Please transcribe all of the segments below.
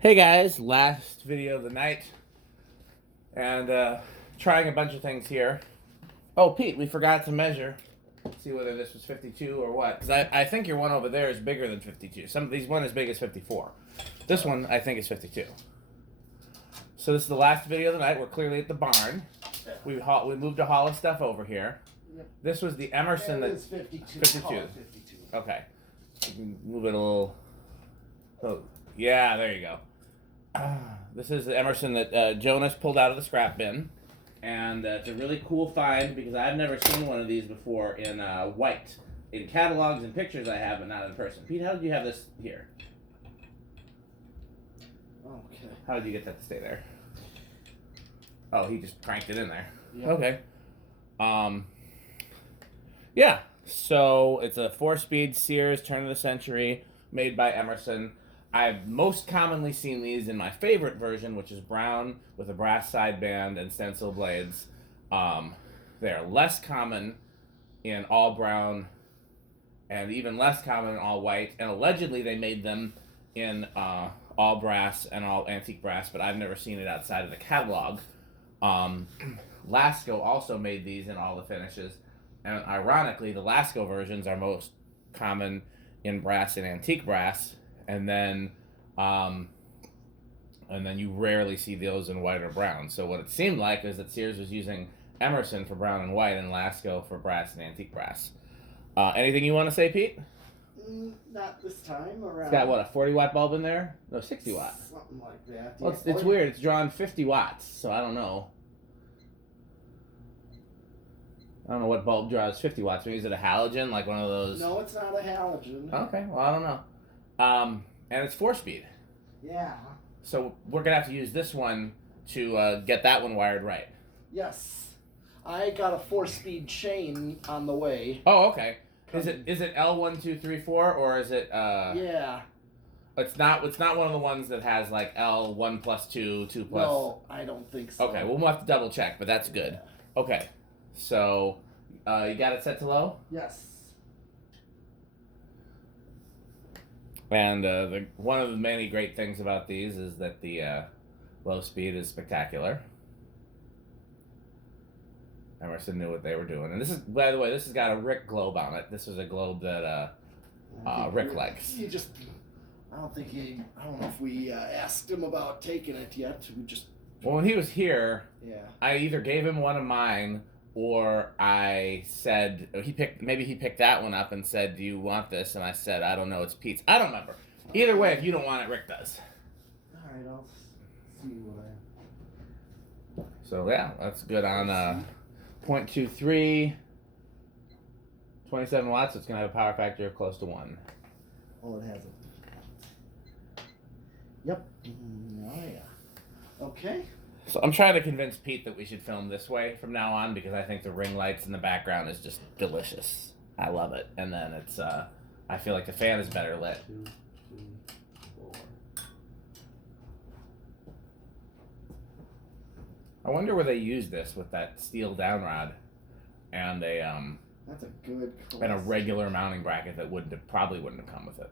Hey guys, last video of the night, and trying a bunch of things here. Oh, Pete, we forgot to measure. See whether this was 52 or what. Because I think your one over there is bigger than 52. Some of these one as big as 54. This one, I think, is 52. So this is the last video of the night. We're clearly at the barn. We moved a haul of stuff over here. Yep. This was the Emerson that... 52. 52. 52. Okay. You can move it a little... Oh, yeah, there you go. This is the Emerson that Jonas pulled out of the scrap bin, and it's a really cool find because I've never seen one of these before in white. In catalogs and pictures I have, but not in person. Pete, how did you have this here? Okay. How did you get that to stay there? Oh, he just cranked it in there. Yep. Okay. Yeah, so it's a 4-speed Sears turn of the century made by Emerson. I've most commonly seen these in my favorite version, which is brown with a brass sideband and stencil blades. They're less common in all brown and even less common in all white. And allegedly they made them in all brass and all antique brass, but I've never seen it outside of the catalog. Lasko also made these in all the finishes. And ironically, the Lasko versions are most common in brass and antique brass. And then you rarely see those in white or brown. So what it seemed like is that Sears was using Emerson for brown and white and Lasko for brass and antique brass. Anything you want to say, Pete? Not this time around. It's got, what, a 40-watt bulb in there? No, 60 watt. Something like that. Well, it's weird. It's drawn 50 watts, so I don't know. I don't know what bulb draws 50 watts. Maybe is it a halogen, like one of those? No, it's not a halogen. Okay, well, I don't know. And it's 4-speed. Yeah. So we're going to have to use this one to get that one wired right. Yes. I got a 4-speed chain on the way. Oh, okay. Is it L1, 2, 3, 4, or is it... Yeah. It's not one of the ones that has like L1 plus 2, 2 plus... No, I don't think so. Okay, well, we'll have to double check, but that's good. Yeah. Okay, so you got it set to low? Yes. And one of the many great things about these is that the low speed is spectacular. Emerson knew what they were doing. And this is, by the way, this has got a Rick globe on it. This is a globe that Rick likes. I don't know if we asked him about taking it yet. We just... Well, when he was here, yeah, I either gave him one of mine or I said, maybe he picked that one up and said, do you want this? And I said, I don't know, it's Pete's. I don't remember. Either way, if you don't want it, Rick does. All right, I'll see what I... So, yeah, that's good on 0.23, 27 watts. It's going to have a power factor of close to 1. Oh, it has it. Yep. Oh, yeah. Okay. So I'm trying to convince Pete that we should film this way from now on because I think the ring lights in the background is just delicious. I love it. And then it's, I feel like the fan is better lit. 2, 3, 4. I wonder where they used this with that steel down rod and That's a good question. and a regular mounting bracket that probably wouldn't have come with it.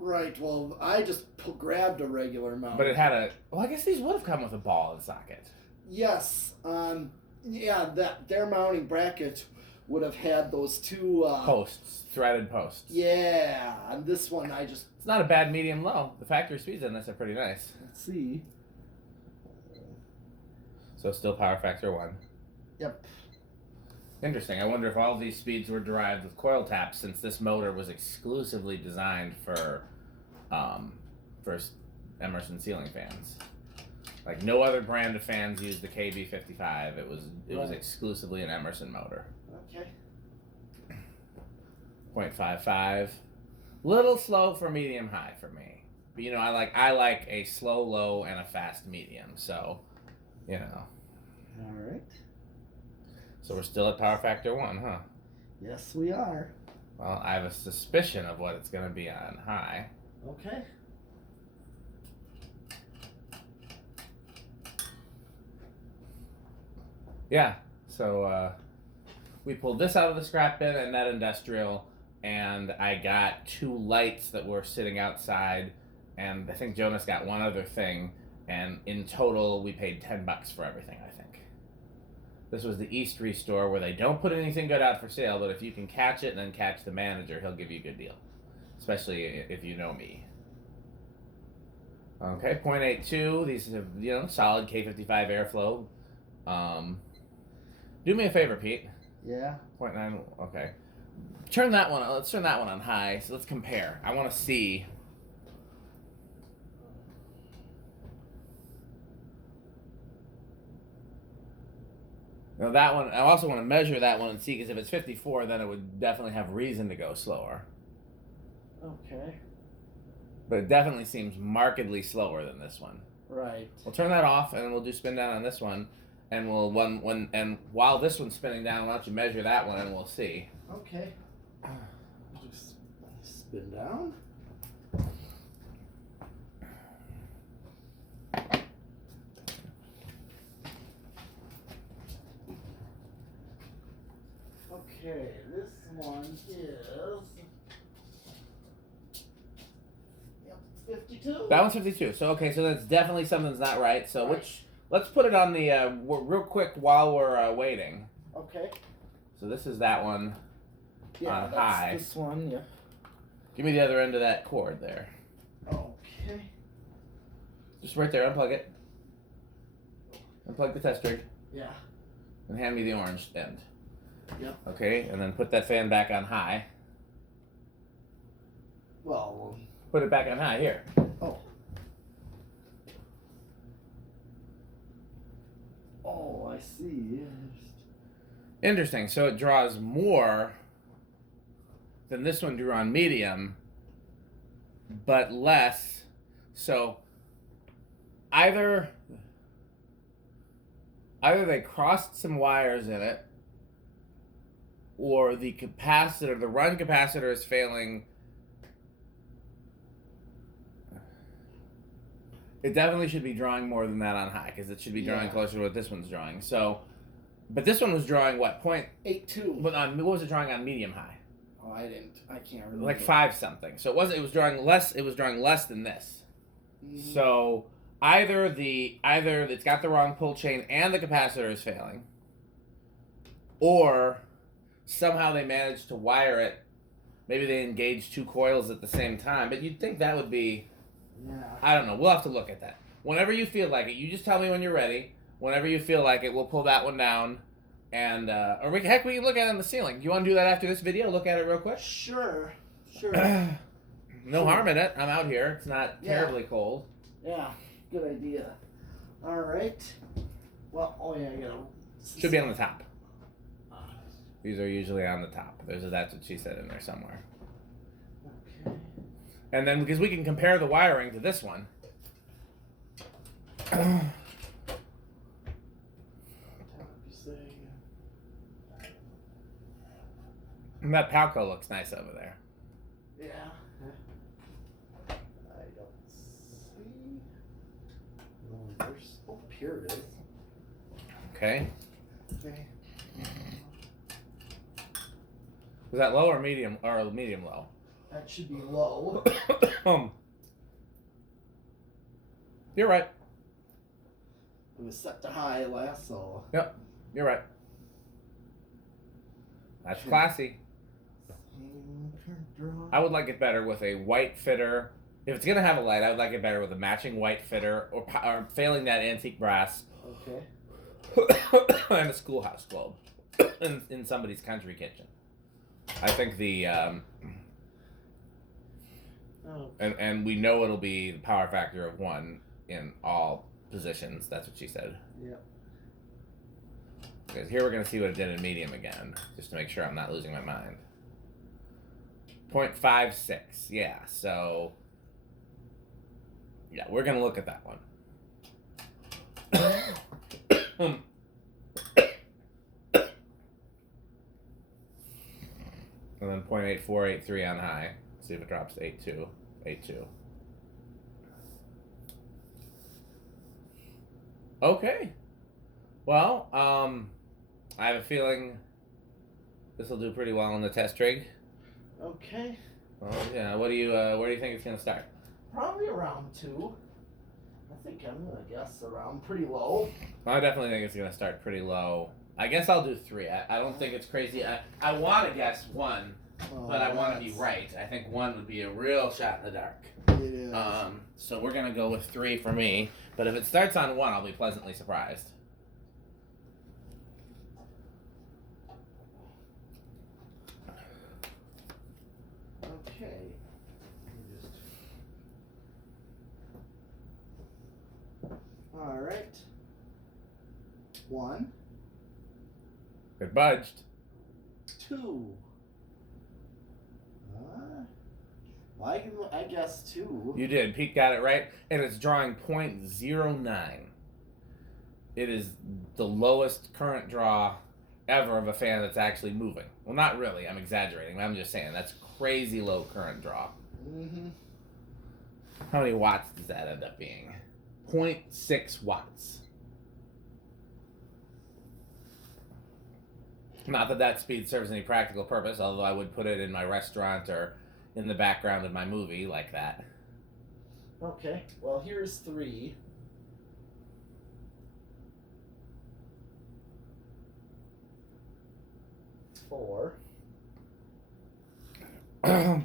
Right, well, I just grabbed a regular mount. But it had well, I guess these would have come with a ball and socket. Yes, yeah, their mounting bracket would have had those two... posts, threaded posts. Yeah, and this one I just... It's not a bad medium low. The factory speeds on this are pretty nice. Let's see. So still power factor 1. Yep. Interesting. I wonder if all these speeds were derived with coil taps, since this motor was exclusively designed for Emerson ceiling fans. Like no other brand of fans used the KB55. It was exclusively an Emerson motor. Okay. 0.55. Little slow for medium high for me. But you know, I like a slow low and a fast medium. So, you know. All right. So we're still at power factor 1, huh? Yes, we are. Well, I have a suspicion of what it's going to be on high. Okay. Yeah, so we pulled this out of the scrap bin at Net Industrial, and I got 2 lights that were sitting outside and I think Jonas got one other thing, and in total we paid $10 for everything, I think. This was the East Restore, where they don't put anything good out for sale, but if you can catch it and then catch the manager, he'll give you a good deal. Especially if you know me. Okay, 0.82. These are, you know, solid K55 airflow. Do me a favor, Pete. Yeah. 0.9. Okay. Turn that one. Let's turn that one on high. So let's compare. I want to see. Now that one. I also want to measure that one and see, because if it's 54, then it would definitely have reason to go slower. Okay. But it definitely seems markedly slower than this one. Right. We'll turn that off, and we'll do spin down on this one, and we'll and while this one's spinning down, why don't you measure that one, and we'll see. Okay. Just spin down. Okay, this one is 52. That one's 52. So okay, so that's definitely something's not right. So Right. let's put it on the real quick while we're waiting. Okay. So this is that one on that's high. this one, yeah. Give me the other end of that cord there. Okay. Just right there. Unplug it. Unplug the test rig. Yeah. And hand me the orange end. Yep. Okay, and then put that fan back on high. Well. Put it back on high here. Oh. Oh, I see. Interesting. So it draws more than this one drew on medium, but less. So either they crossed some wires in it, or the capacitor, the run capacitor, is failing. It definitely should be drawing more than that on high, because it should be drawing closer to what this one's drawing. So, but this one was drawing what, 0.82. But what was it drawing on medium high? Oh, I can't remember. Like 5 something. So it was drawing less. It was drawing less than this. Mm-hmm. So either it's got the wrong pull chain and the capacitor is failing, or somehow they managed to wire it. Maybe they engaged 2 coils at the same time. But you'd think that would be. Yeah. I don't know. We'll have to look at that. Whenever you feel like it, you just tell me when you're ready. Whenever you feel like it, we'll pull that one down, and or we can look at it on the ceiling. Do you want to do that after this video? Look at it real quick. Sure. No harm in it. I'm out here. It's not terribly cold. Yeah. Good idea. All right. Well, I gotta. Should be on the top. These are usually on the top. That's what she said in there somewhere. Okay. And then, because we can compare the wiring to this one. And that Palco looks nice over there. Yeah. I don't see. Oh, here it is. Okay. Okay. Was that low or medium low? That should be low. You're right. It was set to high last, so. Yep, you're right. That's classy. I would like it better with a white fitter. If it's gonna have a light, I would like it better with a matching white fitter, or failing that antique brass. Okay. And a schoolhouse globe in somebody's country kitchen. I think and we know it'll be the power factor of 1 in all positions. That's what she said. Yep. Because here we're going to see what it did in medium again, just to make sure I'm not losing my mind. 0.56, yeah, so... Yeah, we're going to look at that one. And then 0.8483 on high. See if it drops to 8.2. 8.2. Okay. Well, I have a feeling this will do pretty well on the test rig. Okay. Well, yeah. Where do you think it's gonna start? Probably around 2. I think I'm gonna guess around pretty low. I definitely think it's gonna start pretty low. I guess I'll do 3. I don't think it's crazy. I want to guess 1, but I want to be right. I think 1 would be a real shot in the dark. It is. So we're gonna go with 3 for me. But if it starts on 1, I'll be pleasantly surprised. Okay. All right. 1. It budged. 2. I guess 2. You did. Pete got it right, and it's drawing .09. It is the lowest current draw ever of a fan that's actually moving. Well, not really. I'm exaggerating. I'm just saying that's crazy low current draw. Mm-hmm. How many watts does that end up being? 0.6 watts. Not that that speed serves any practical purpose, although I would put it in my restaurant or in the background of my movie like that. Okay, well, here's 3. Four. 5.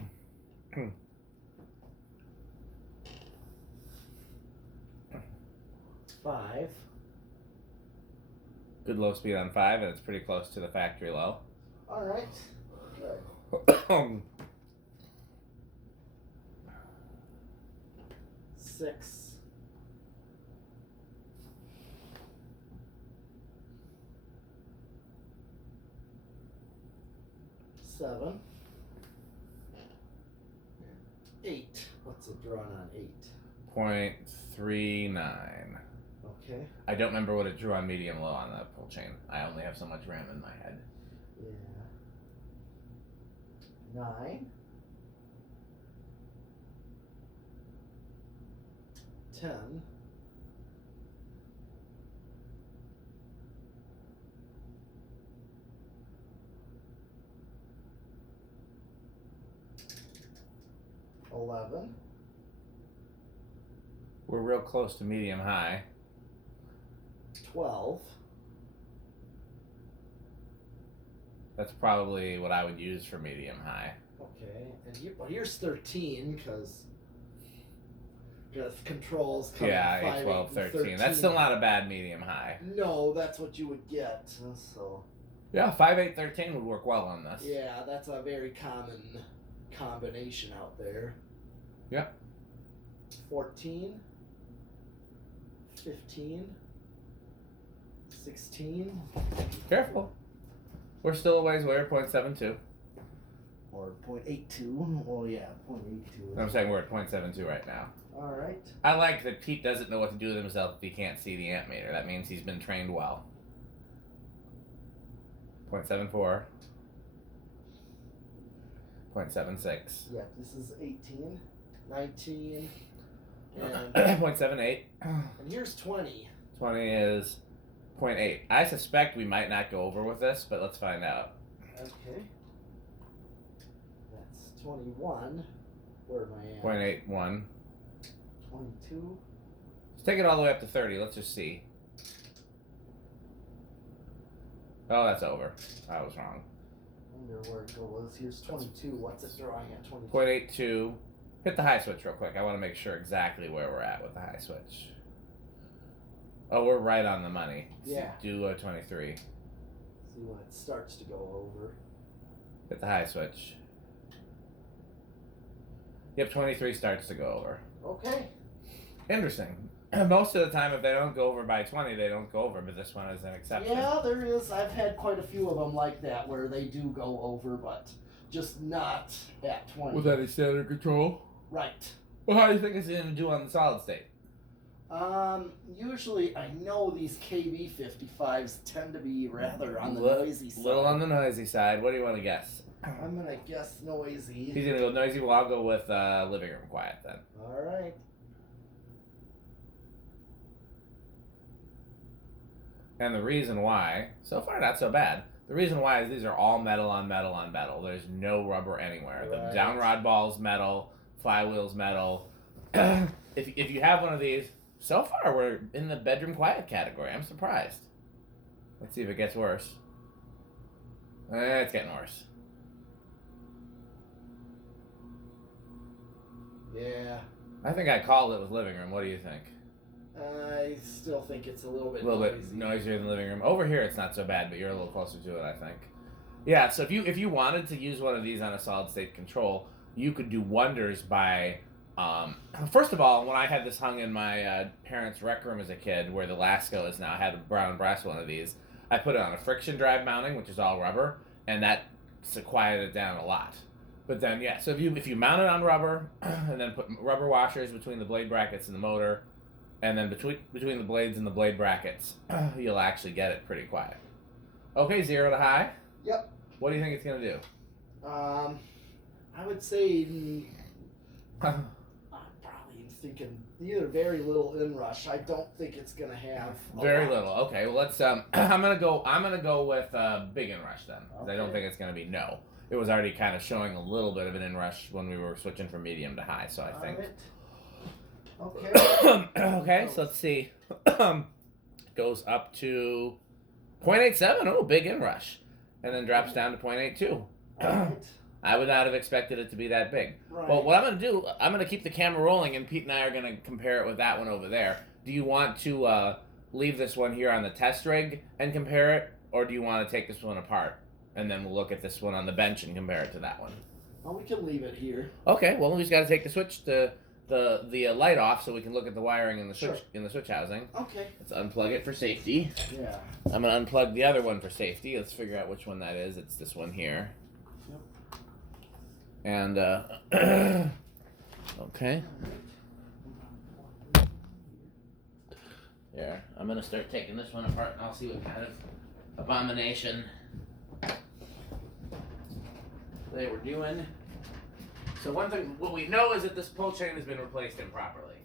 Good low speed on 5, and it's pretty close to the factory low. All right. Good. 6. 7. 8. What's it drawn on 8? 0.39. Okay. I don't remember what it drew on medium low on the pull chain. I only have so much RAM in my head. Yeah. 9. 10. 11. We're real close to medium high. 12. That's probably what I would use for medium high. Okay, and here's 13 because controls come Yeah, 5, 8, 12, 8, and 13. That's still not a bad medium high. No, that's what you would get. So Yeah, 5, 8, 13 would work well on this. yeah, that's a very common combination out there. Yep. 14. 15. 16. Careful. We're still a ways away, 0.72. Or 0.82. Oh yeah, 0.82. I'm saying we're at 0.72 right now. All right. I like that Pete doesn't know what to do with himself if he can't see the amp meter. That means he's been trained well. 0.74. 0.76. Yeah, this is 18, 19, and 0.78. and here's 20. 20 is 0.8. I suspect we might not go over with this, but let's find out. Okay. That's 21. Where am I at? 0.81. 22. Let's take it all the way up to 30. Let's just see. Oh, that's over. I was wrong. I wonder where it goes. Here's 22. What's it drawing at 22? 0.82. Hit the high switch real quick. I want to make sure exactly where we're at with the high switch. Oh, we're right on the money. Yeah. Do 23. See when it starts to go over. Hit the high switch. Yep, 23 starts to go over. Okay. Interesting. Most of the time, if they don't go over by 20, they don't go over, but this one is an exception. Yeah, there is. I've had quite a few of them like that where they do go over, but just not at 20. With any standard control? Right. Well, how do you think it's going to do on the solid state? Usually I know these KB55s tend to be rather on the noisy side. Little on the noisy side. What do you want to guess? I'm gonna guess noisy. He's going to go noisy. Well, I'll go with living room quiet then. Alright. And the reason why, so far not so bad. The reason why is these are all metal on metal on metal. There's no rubber anywhere. Right. The down rod ball's metal, flywheel's metal, if you have one of these, so far we're in the bedroom quiet category. I'm surprised. Let's see if it gets worse. It's getting worse. Yeah. I think I called it with living room. What do you think? I still think it's a little bit bit noisier than living room. Over here, it's not so bad, but you're a little closer to it, I think. Yeah. So if you wanted to use one of these on a solid state control, you could do wonders by. First of all, when I had this hung in my parents' rec room as a kid, where the Lasko is now, I had a brown and brass one of these. I put it on a friction drive mounting, which is all rubber, and that quieted it down a lot. But then, yeah, so if you mount it on rubber, and then put rubber washers between the blade brackets and the motor, and then between the blades and the blade brackets, you'll actually get it pretty quiet. Okay, 0 to high. Yep. What do you think it's gonna do? I would say I'm probably thinking either very little Inrush. I don't think it's gonna have very little. Okay, well let's. I'm gonna go with big Inrush then. Okay. I don't think it's gonna be no. It was already kind of showing a little bit of an Inrush when we were switching from medium to high, so I think. Okay. Okay, so let's see. Goes up to 0.87. Oh, big Inrush, and then drops down to 0.82. Right. I would not have expected it to be that big. Right. Well, what I'm going to do, I'm going to keep the camera rolling, and Pete and I are going to compare it with that one over there. Do you want to leave this one here on the test rig and compare it, or do you want to take this one apart, and then we'll look at this one on the bench and compare it to that one? Well, we can leave it here. Okay, well, we just got to take the switch to the light off so we can look at the wiring in the switch in the switch housing. Okay. Let's unplug it for safety. Yeah. I'm going to unplug the other one for safety. Let's figure out which one that is. It's this one here. And, okay. Yeah, I'm going to start taking this one apart, and I'll see what kind of abomination they were doing. So one thing, what we know is that this pull chain has been replaced improperly.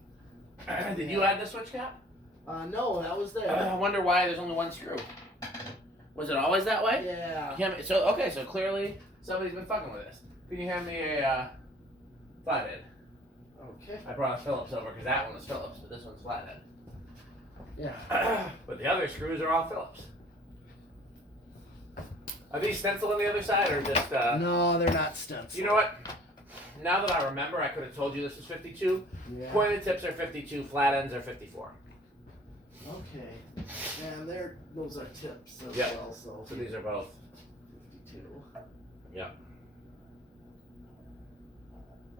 Did you add the switch cap? No, that was there. I wonder why there's only one screw. Was it always that way? Yeah. So clearly somebody's been fucking with this. Can you hand me a flathead? Okay. I brought a Phillips over because that one was Phillips, but this one's flathead. Yeah. But the other screws are all Phillips. Are these stenciled on the other side or just... No, they're not stenciled. You know what? Now that I remember, I could have told you this was 52. Yeah. Pointed tips are 52, flat ends are 54. Okay. And those are tips as Yep. well. So these are both 52. Yep.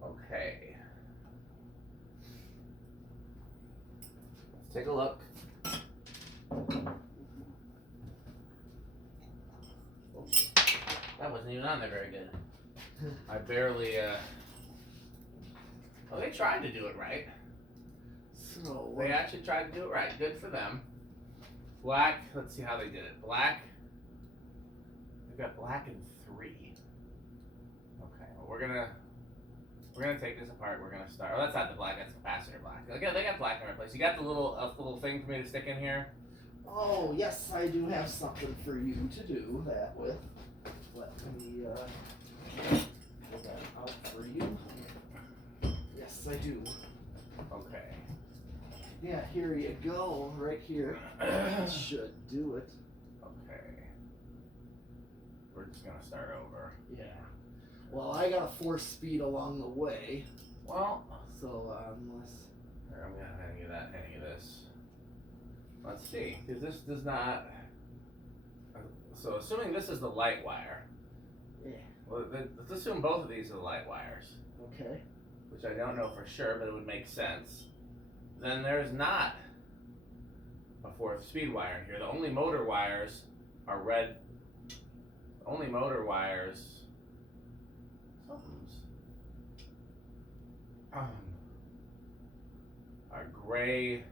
Okay. Let's take a look. That wasn't even on there very good. I barely, well, they tried to do it right. So They actually tried to do it right. Good for them. Black, let's see how they did it. Black, they've got black and 3. Okay, well, we're gonna take this apart. We're gonna start. Oh, that's not the black. That's capacitor black. Okay, they got black in their place. You got the little thing for me to stick in here. Oh yes, I do have something for you to do that with. Let me pull that out for you. Yes, I do. Okay. Yeah, here you go, right here. That should do it. Okay. We're just gonna start over. Yeah. Well, I got a 4-speed along the way. Well, So unless. here, I'm gonna hand you that, hand you this. Let's see, because this does not. So assuming this is the light wire. Yeah. Well, let's assume both of these are the light wires, Okay. which I don't know for sure, but it would make sense. Then there's not a 4th speed wire in here. The only motor wires are red. The only motor wires. Something's. Are gray,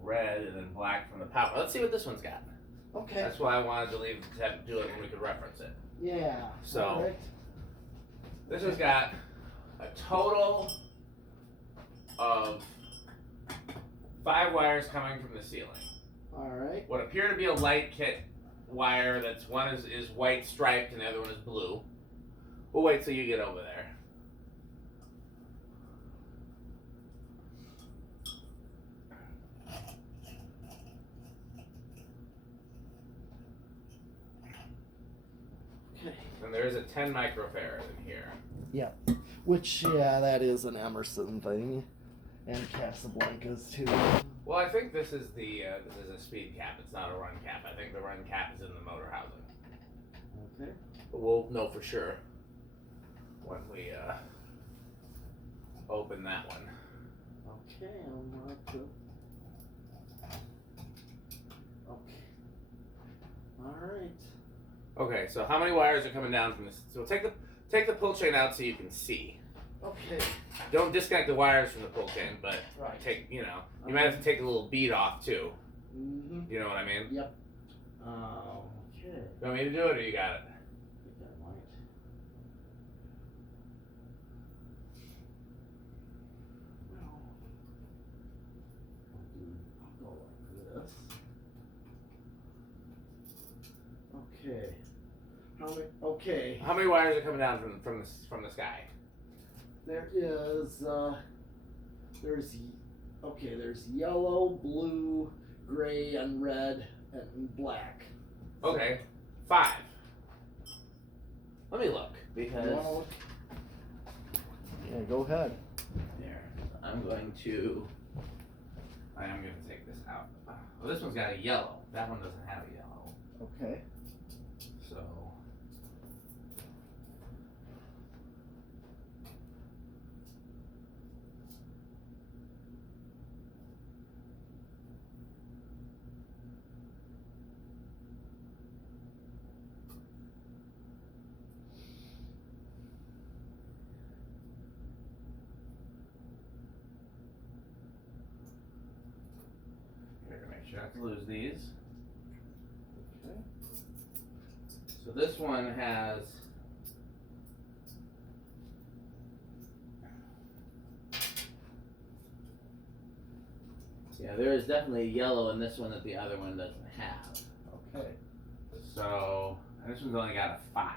red, and then black from the power. Let's see what this one's got. Okay. That's why I wanted to do it when we could reference it. Yeah. So, all right. This one's got a total of 5 wires coming from the ceiling. All right. What appear to be a light kit wire that's one is white striped and the other one is blue. We'll wait till you get over there. And there is a 10 microfarad in here. Yeah. Which, yeah, that is an Emerson thing. And Casablanca's too. Well, I think this is a speed cap. It's not a run cap. I think the run cap is in the motor housing. Okay. But we'll know for sure when we open that one. Okay, I'm up to. Okay. Alright. Okay, so how many wires are coming down from this? So take the pull chain out so you can see. Okay. Don't disconnect the wires from the pull chain, but Right. you might have to take a little bead off too. Mm-hmm. You know what I mean? Yep. Okay. You want me to do it or you got it? I think I might. Well, I'll go like this. Okay. Okay. How many wires are coming down from the sky? There is, there's yellow, blue, gray, and red, and black. Okay, 5. Let me look because yeah, go ahead. there. I am going to take this out. Well, this one's got a yellow. That one doesn't have a yellow. Okay. So. Here, to make sure not to lose these. Okay. So this one has there is definitely yellow in this one that the other one doesn't have. Okay. So, and this one's only got a 5.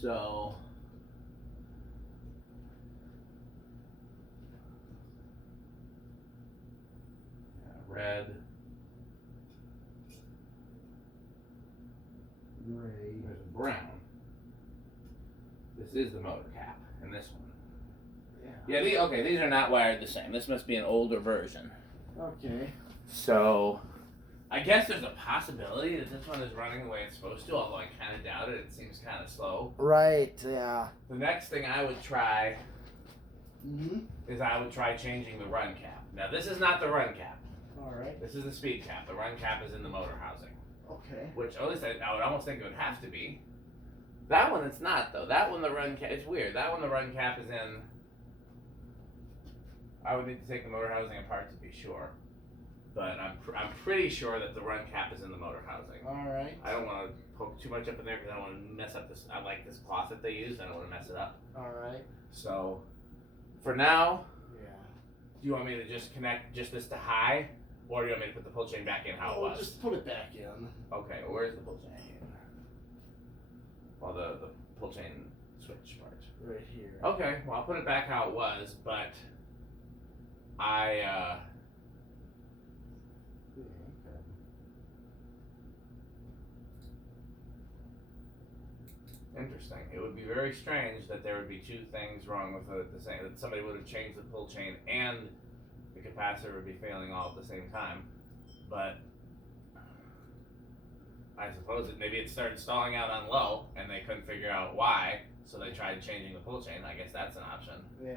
So, red, Gray. there's brown. This is the motor cap, and this one. Yeah, these are not wired the same. This must be an older version. Okay. So, I guess there's a possibility that this one is running the way it's supposed to, although I kind of doubt it. It seems kind of slow. Right, yeah. The next thing I would try Mm-hmm. is I would try changing the run cap. Now, this is not the run cap. Alright. This is the speed cap. The run cap is in the motor housing. Okay. Which, at least I would almost think it would have to be. That one it's not, though. That one the run cap, it's weird. That one the run cap is in. I would need to take the motor housing apart to be sure. But I'm pretty sure that the run cap is in the motor housing. Alright. I don't want to poke too much up in there because I don't want to mess up this. I like this cloth that they use. I don't want to mess it up. Alright. So, for now, Yeah. do you want me to just connect just this to high? Or do you want me to put the pull chain back in how it was? Just put it back in. Okay, well, where's the pull chain? Well, the pull chain switch part. Right here. Okay, well, I'll put it back how it was, but Yeah, okay. Interesting. It would be very strange that there would be two things wrong with it at the same. That somebody would have changed the pull chain and the capacitor would be failing all at the same time. But I suppose maybe it started stalling out on low and they couldn't figure out why, so they tried changing the pull chain. I guess that's an option. Yeah.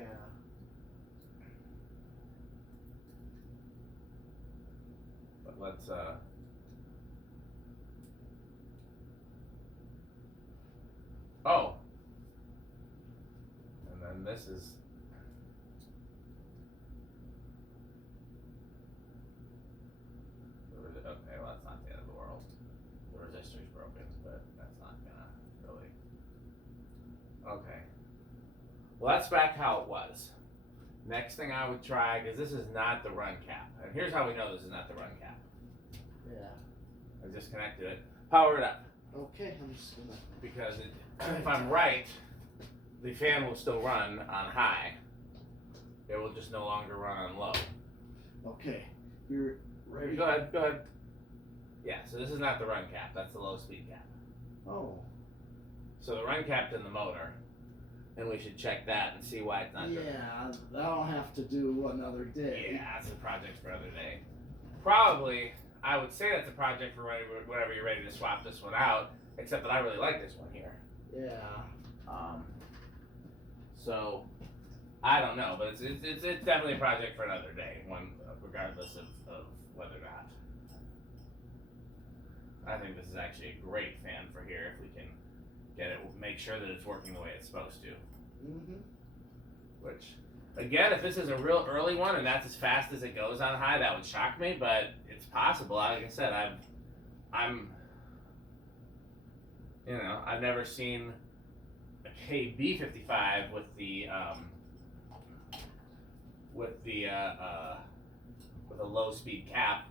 But let's oh. And then this is okay, well that's not the end of the world. The resistor's broken, but that's not gonna really. Okay. Well, that's back how it was. Next thing I would try, because this is not the run cap. And here's how we know this is not the run cap. Yeah. I disconnected it. Power it up. Okay, I'm just gonna. Because if I'm right, the fan will still run on high. It will just no longer run on low. Okay. You're right. Go ahead. Yeah, so this is not the run cap. That's the low speed cap. Oh. So the run cap's in the motor, and we should check that and see why it's not. Yeah, that'll have to do another day. Yeah, that's a project for another day. Probably, I would say that's a project for whenever you're ready to swap this one out. Except that I really like this one here. Yeah. So I don't know, but it's definitely a project for another day, one regardless of whether or not. I think this is actually a great fan for here if we can get it, make sure that it's working the way it's supposed to. Mm-hmm. Which, again, if this is a real early one and that's as fast as it goes on high, that would shock me, but it's possible. Like I said, I've never seen a KB55 with a low speed cap.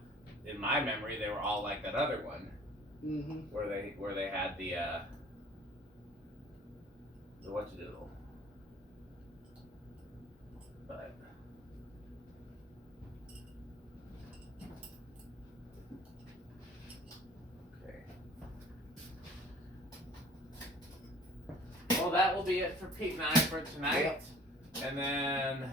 In my memory, they were all like that other one, where they had the what you do. But okay. Well, that will be it for Pete and I for tonight. Yep. And then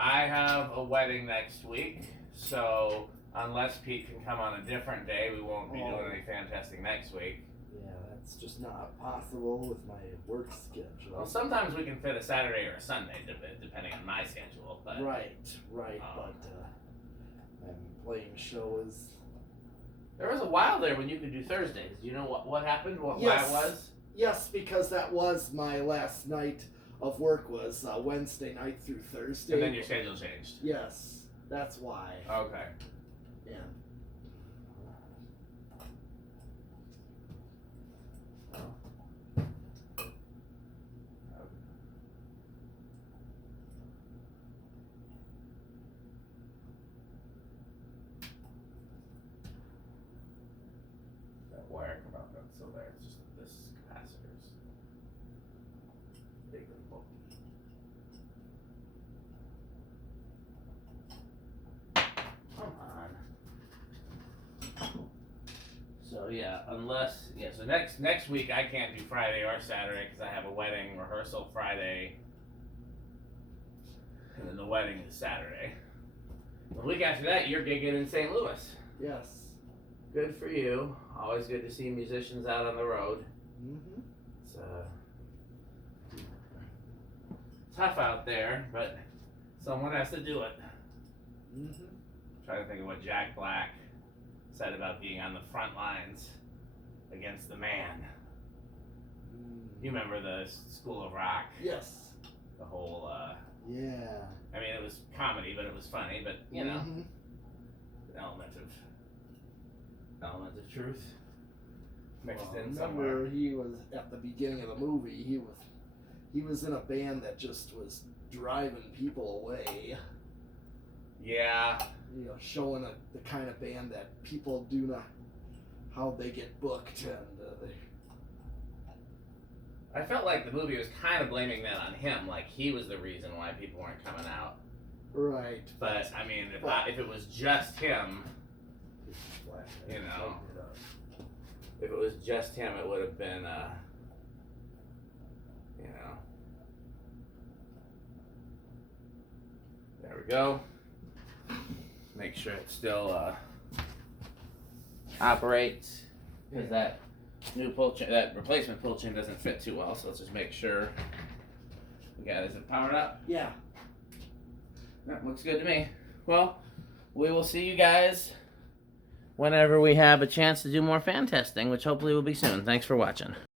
I have a wedding next week, so unless Pete can come on a different day, we won't be doing any fan testing next week. Yeah, that's just not possible with my work schedule. Well, sometimes we can fit a Saturday or a Sunday, depending on my schedule. But Right, but I'm playing shows. there was a while there when you could do Thursdays. Do you know what happened? Why Yes. it was? Yes, because that was my last night of work, was Wednesday night through Thursday. And then your schedule changed. Yes, that's why. Okay. Yeah. That wire come out, that's still there. It's just that this capacitor's big and bulky. Come on. So yeah, so next week I can't do Friday or Saturday because I have a wedding rehearsal Friday, and then the wedding is Saturday. The week after that, you're gigging in St. Louis. Yes. Good for you. Always good to see musicians out on the road. Mm-hmm. It's tough out there, but someone has to do it. Mm-hmm. Trying to think of what Jack Black said about being on the front lines against the man. You remember the School of Rock? Yes. The whole, Yeah. I mean, it was comedy, but it was funny, but, you know, an element of truth mixed in somewhere. Remember, he was at the beginning of the movie. He was in a band that just was driving people away. Yeah. You know, showing the kind of band that people do not, how they get booked, and I felt like the movie was kind of blaming that on him, like he was the reason why people weren't coming out. Right. But I mean, if it was just him, you know, if it was just him, it would have been, you know. There we go. Make sure it still operates, because that new pull chain, that replacement pull chain doesn't fit too well. So let's just make sure we got. Is it powered up? Yeah. That looks good to me. Well, we will see you guys whenever we have a chance to do more fan testing, which hopefully will be soon. Thanks for watching.